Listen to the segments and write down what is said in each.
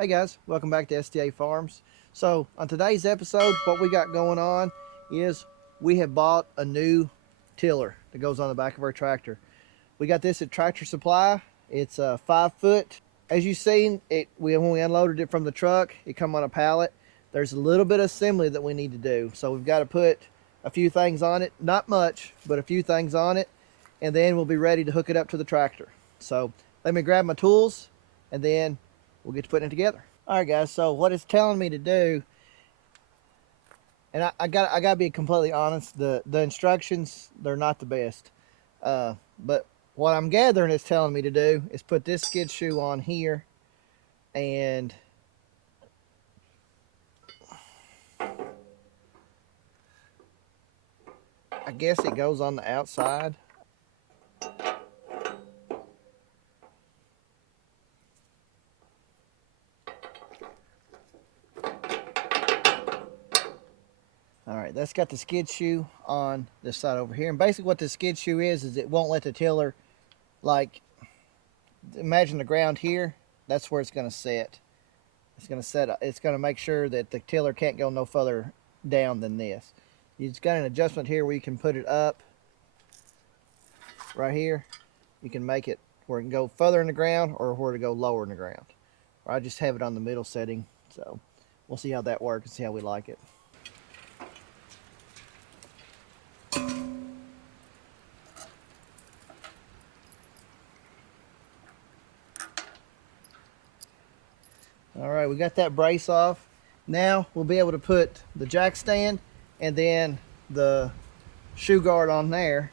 Hey guys, welcome back to STA Farms. So on today's episode, what we got going on is we have bought a new tiller that goes on the back of our tractor. We got this at Tractor Supply. It's 5 foot. As you've seen, when we unloaded it from the truck, it come on a pallet. There's a little bit of assembly that we need to do. So we've got to put a few things on it, not much, but a few things on it, and then we'll be ready to hook it up to the tractor. So let me grab my tools and then we'll get to putting it together. All right, guys, so what it's telling me to do, and I gotta be completely honest, the instructions, they're not the best. But what I'm gathering it's telling me to do is put this skid shoe on here, and I guess it goes on the outside. All right, that's got the skid shoe on this side over here. And basically what the skid shoe is it won't let the tiller, like, imagine the ground here, that's where it's going to set. It's going to make sure that the tiller can't go no further down than this. You've got an adjustment here where you can put it up right here. You can make it where it can go further in the ground or where to go lower in the ground. Or I just have it on the middle setting. So we'll see how that works and see how we like it. All right, we got that brace off. Now we'll be able to put the jack stand and then the shoe guard on there.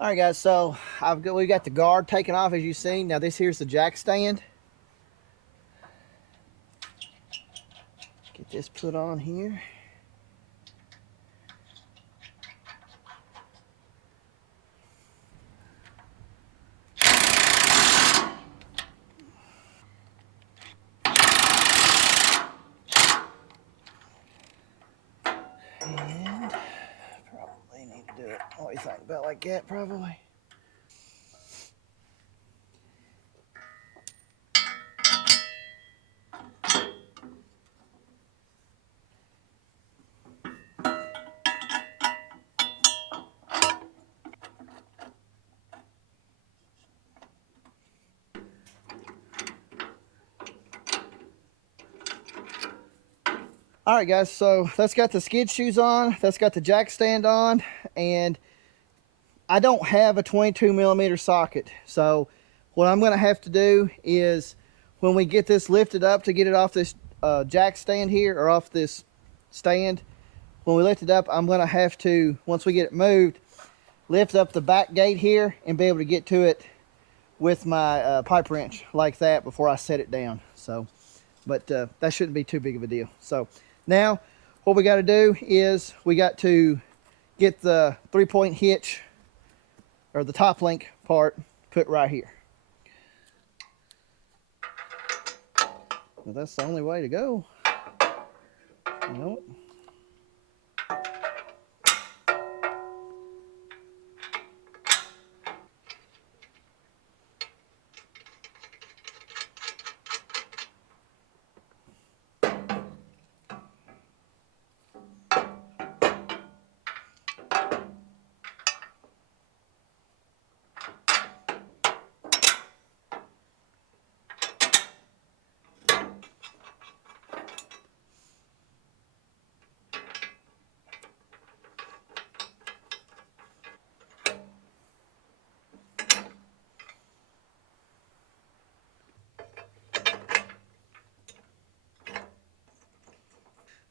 All right, guys, so we got the guard taken off, as you've seen. Now this here's the jack stand. Get this put on here. And probably need to do it. What do you think about like that, probably? All right, guys, so that's got the skid shoes on, that's got the jack stand on, and I don't have a 22 millimeter socket. So what I'm gonna have to do is when we get this lifted up to get it off this jack stand here, or off this stand, when we lift it up, I'm gonna have to, once we get it moved, lift up the back gate here and be able to get to it with my pipe wrench like that before I set it down. So, but that shouldn't be too big of a deal. So now what we got to do is we got to get the 3-point hitch, or the top link part, put right here. Well, that's the only way to go. You know what?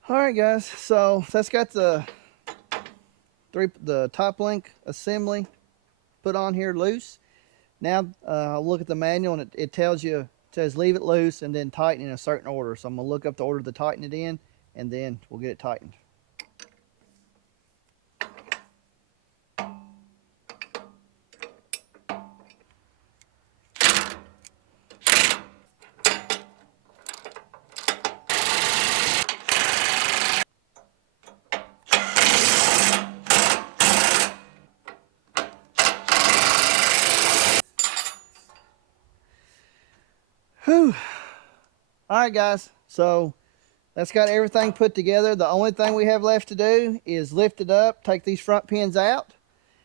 All right, guys, so that's got the top link assembly put on here loose. Now I'll look at the manual, and it says leave it loose and then tighten in a certain order. So I'm gonna look up the order to tighten it in, and then we'll get it tightened. Whew. All right, guys. So that's got everything put together. The only thing we have left to do is lift it up, take these front pins out,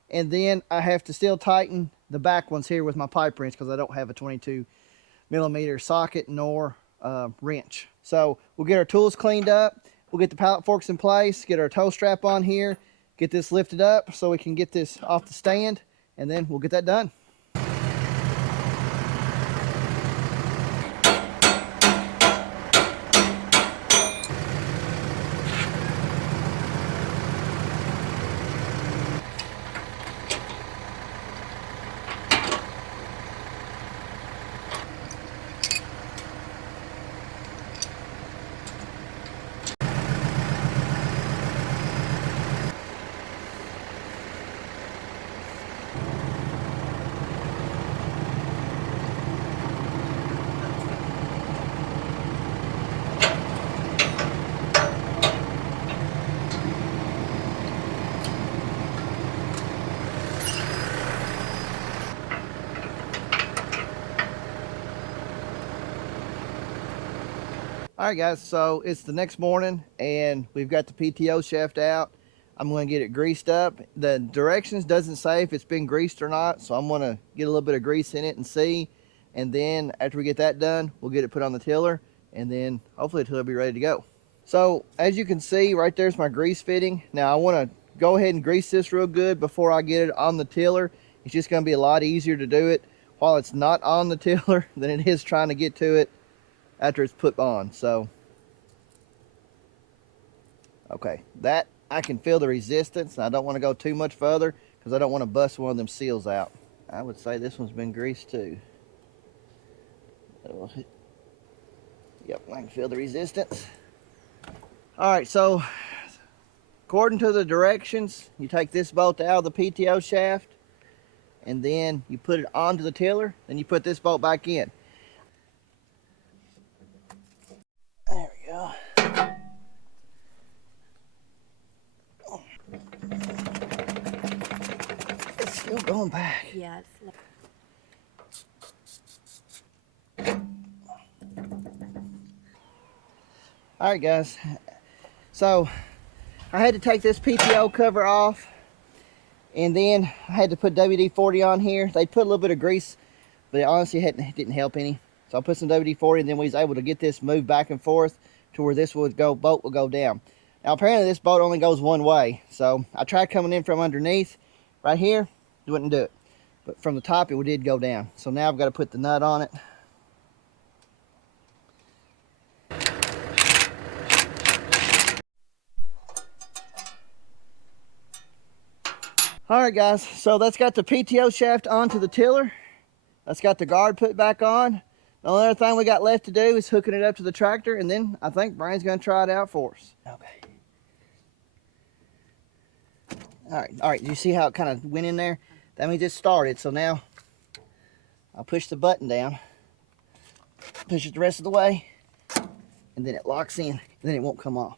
and then I have to still tighten the back ones here with my pipe wrench because I don't have a 22mm socket nor wrench. So we'll get our tools cleaned up. We'll get the pallet forks in place, get our toe strap on here, get this lifted up so we can get this off the stand, and then we'll get that done. All right, guys, so it's the next morning and we've got the PTO shaft out. I'm going to get it greased up. The directions doesn't say if it's been greased or not, so I'm going to get a little bit of grease in it and see. And then after we get that done, we'll get it put on the tiller, and then hopefully the tiller will be ready to go. So as you can see, right there's my grease fitting. Now I want to go ahead and grease this real good before I get it on the tiller. It's just going to be a lot easier to do it while it's not on the tiller than it is trying to get to it after it's put on. So okay, that I can feel the resistance, and I don't want to go too much further because I don't want to bust one of them seals out. I would say this one's been greased too. Yep, I can feel the resistance. All right, so according to the directions, you take this bolt out of the PTO shaft, and then you put it onto the tiller, then you put this bolt back in. There we go. It's still going back. Yeah. All right, guys. So I had to take this PTO cover off, and then I had to put WD-40 on here. They put a little bit of grease, but it honestly didn't help any. So I put some WD-40, and then we was able to get this moved back and forth to where this bolt would go down. Now apparently this bolt only goes one way, so I tried coming in from underneath right here. It wouldn't do it, but from the top it did go down. So now I've got to put the nut on it. All right, guys, so that's got the PTO shaft onto the tiller. That's got the guard put back on. The only other thing we got left to do is hooking it up to the tractor, and then I think Brian's going to try it out for us. Okay. All right, do you see how it kind of went in there? That means it started, so now I'll push the button down, push it the rest of the way, and then it locks in, and then it won't come off.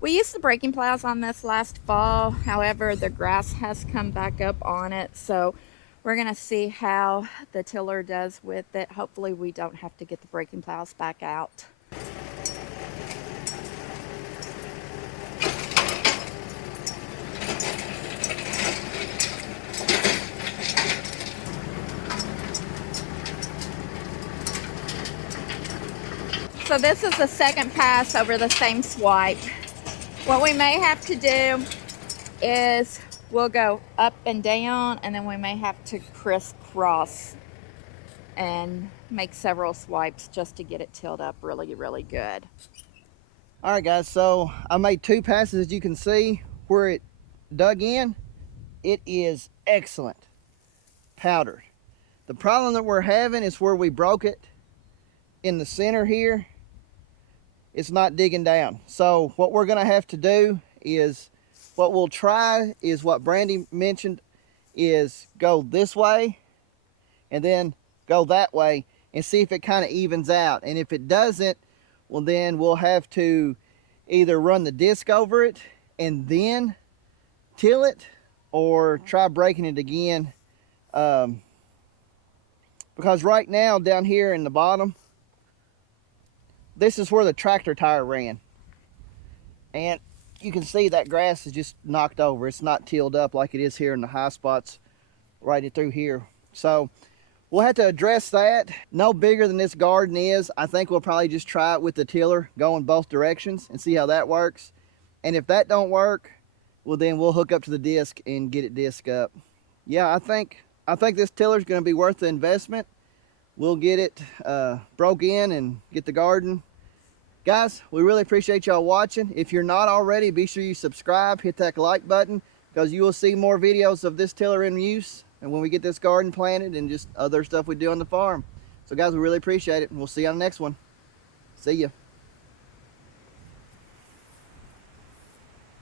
We used the breaking plows on this last fall. However, the grass has come back up on it. So we're going to see how the tiller does with it. Hopefully we don't have to get the breaking plows back out. So this is the second pass over the same swipe. What we may have to do is we'll go up and down, and then we may have to crisscross and make several swipes just to get it tilled up really, really good. All right, guys, so I made two passes. As you can see where it dug in, it is excellent powdered. The problem that we're having is where we broke it in the center here. It's not digging down. So what we're gonna have to do is, what we'll try is what Brandy mentioned, is go this way and then go that way and see if it kind of evens out. And if it doesn't, well then we'll have to either run the disc over it and then till it, or try breaking it again. Because right now down here in the bottom, this is where the tractor tire ran. And you can see that grass is just knocked over. It's not tilled up like it is here in the high spots right through here. So we'll have to address that. No bigger than this garden is, I think we'll probably just try it with the tiller going both directions and see how that works. And if that don't work, well, then we'll hook up to the disc and get it disc up. Yeah, I think this tiller is going to be worth the investment. We'll get it broke in and get the garden. Guys, we really appreciate y'all watching. If you're not already, be sure you subscribe, hit that like button, because you will see more videos of this tiller in use and when we get this garden planted and just other stuff we do on the farm. So guys, we really appreciate it, and we'll see you on the next one. See ya.